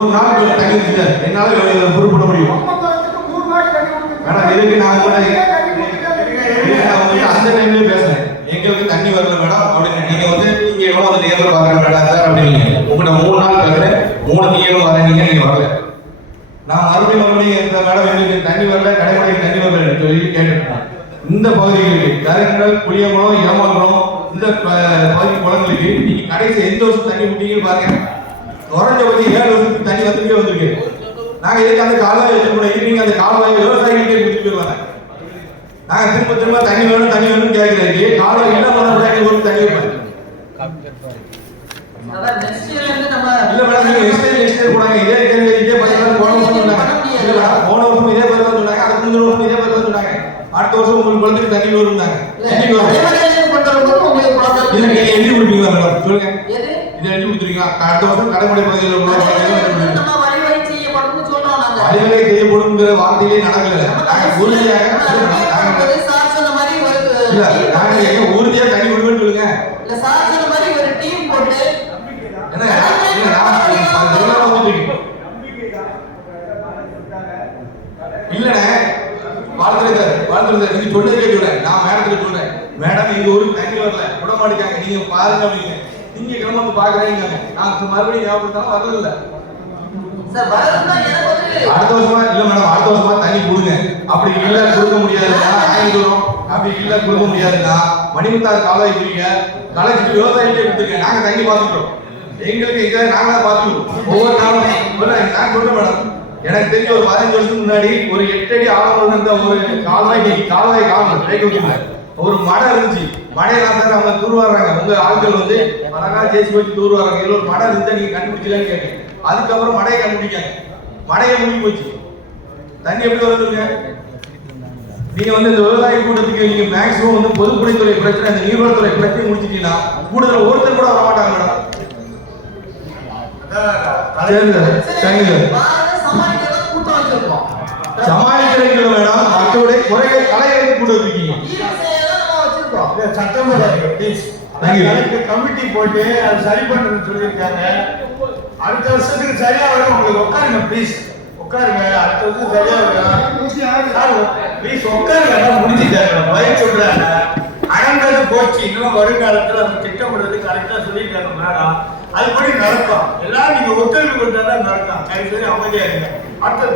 தண்ணி வச்சுட்டார் என்னால பொறுப்பட முடியும் மேடம் எதுக்கு நான் அந்த டைம்லயே பேசுறேன் எங்களுக்கு தண்ணி வரல மேடம் அப்படின்னு நீங்க நீங்க எவ்வளவு நேரில் பாக்குறேன் மேடம் சார் அப்படின்னு உங்கள்கிட்ட 3 நாள் பேசுறேன் 3 நீங்களும் வரீங்க நீங்க வரல நான் மறுபடியும் இந்த மேடம் எங்களுக்கு தண்ணி வரல கடைமுறைக்கு தண்ணி வரல சொல்லி கேட்டுருக்கேன் இந்த பகுதிகளுக்கு கருங்கல் புளியங்குளம் ஏமாங்குளம் இந்த பகுதி குளங்களுக்கு நீங்க கடைசி எந்த வருஷம் தண்ணி விட்டீங்கன்னு பாருங்க குறைஞ்சபட்சம் 7 வருஷத்துக்கு தண்ணி வந்திருக்கு நாங்க எதுக்கு அந்த கால்வாய் வச்சுருக்கோம் நீங்க அந்த கால்வாய் விவசாயிகளுக்கே கொடுத்துட்டு போயிருவாங்க நாங்க திரும்ப தண்ணி வேணும்னு கேட்கிறதுக்கு கால்வாய் என்ன பண்ண ஒரு தண்ணி வைப்பாங்க இல்ல மேடம் நீங்க நெக்ஸ்ட் போனாங்க இதே கேள்வி இதே பதில் போன வருஷம் சொன்னாங்க இல்ல போன வருஷம் இதே பதில் சொன்னாங்க அதுக்கு முந்தின வருஷம் இதே பதில் சொன்னாங்க அடுத்த வருஷம் உங்களுக்கு குளத்துக்கு தண்ணி வரும்னாங்க நீங்க எழுதி கொடுப்பீங்களா மேடம் சொல்லுங்க இதை எழுதி கொடுத்துருக்கீங்களா அடுத்த வருஷம் கடைமுறை பகுதியில் வழிவகை செய்யப்படுங்கிற வார்த்தையிலே நடக்கல நாங்க உறுதியாக உறுதியா தண்ணி விடுவேன்னு சொல்லுங்க இல்லண்ணே வாழ்த்துறது நீங்க சொன்னதே சொல்றேன் நான் மேடத்துக்கு சொல்றேன் மேடம் எங்க ஊருக்கு தண்ணி வரல விட மாட்டேங்காங்க நீங்க பாருங்க அப்படிங்க நீங்க கிளம்ப பாக்குறீங்க நான் மறுபடியும் ஞாபகப்படுத்தாலும் வரல அடுத்த வருஷமா இல்ல மேடம் அடுத்த வருஷமா தண்ணி கொடுங்க அப்படி இல்ல கொடுக்க முடியாதுன்னா அப்படி இல்ல கொடுக்க முடியாதுன்னா மணிமுத்தாறு கால்வாய் குறிங்க கலைச்சிட்டு விவசாயிகிட்டே கொடுத்துருங்க நாங்க தண்ணி பாத்துக்கிறோம் எங்களுக்கு இங்க நாங்களா பாத்துக்கிறோம் ஒவ்வொரு நாளும் நான் சொல்றேன் மேடம் எனக்கு தெரிஞ்ச ஒரு 15 வருஷத்துக்கு முன்னாடி ஒரு 8 அடி ஆழம் இருந்த ஒரு கால்வாய் காலம் ஒரு மடை இருந்துச்சு மடையெல்லாம் சார் அவங்க தூர்வாடுறாங்க உங்க ஆட்கள் அழகா ஜேசி வச்சு தூர்வாடுறாங்க இதுல ஒரு மடை இருந்தா நீங்க கண்டுபிடிச்சலான்னு கேட்டேன் அதுக்கப்புறம் மடையை கண்டுபிடிக்காங்க மடையை முடிஞ்சு போச்சு தண்ணி எப்படி வருதுங்க நீங்க இந்த விவசாய கூட்டத்துக்கு நீங்க மேக்சிமம் பொதுப்பணித்துறை பிரச்சனை இந்த நீர்வளத்துறை பிரச்சனை முடிச்சிட்டீங்கன்னா கூடுதல் ஒருத்தர் கூட வர மாட்டாங்க மேடம் சமாளிக்கிறீங்க மேடம் மக்களுடைய குறைகள் கலைகளுக்கு கூட இருக்கீங்க கமிட்டி போட்டு அது சரி பண்றதுன்னு சொல்லியிருக்காங்க அடுத்த வருஷத்துக்கு சரியா வரும் உங்களுக்கு உட்காருங்க ப்ளீஸ் உட்காருங்க அடுத்த வருஷம் சரியா வரும் ப்ளீஸ் உட்காருங்க முடிச்சுட்டாங்க பயம் சொல்றாங்க அடங்கிறது போச்சு இன்னும் வருங்காலத்துல அந்த திட்டமிடுறது கரெக்டா சொல்லியிருக்காங்க மேடம் அதுபடி நடக்கும் எல்லாரும் நீங்க ஒத்துழைப்பு கொடுத்தா தான் நடக்கும் சரி அமைதியா இருங்க அடுத்தது